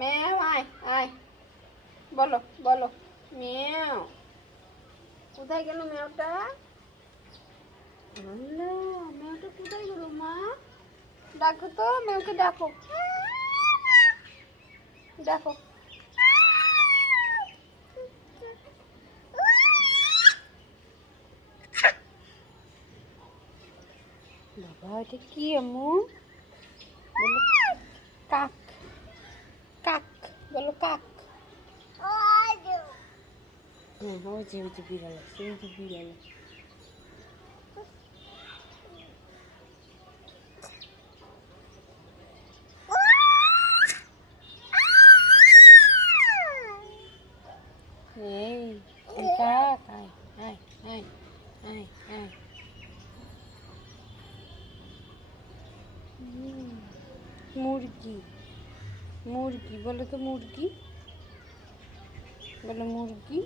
ম্যাও আয় আয়, বলো বলো ম্যাও। কোথায় গেল ম্যাওটা? আল্লাহ, ম্যাওটা কোথায় গেল মা? ডাকো তো, ম্যাওকে ডাকো, দেখো। বাবা, এটা কি আম্মু? বলো কাক, কাক, বলো কাক। হ্যাঁ, ওই যে বিড়াল আসছে, ওই যে বিড়াল। এই কাক, আয় আয় আয় আয় আয়। মুরগি, মুরগি বলো তো, মুরগি বলো মুরগি।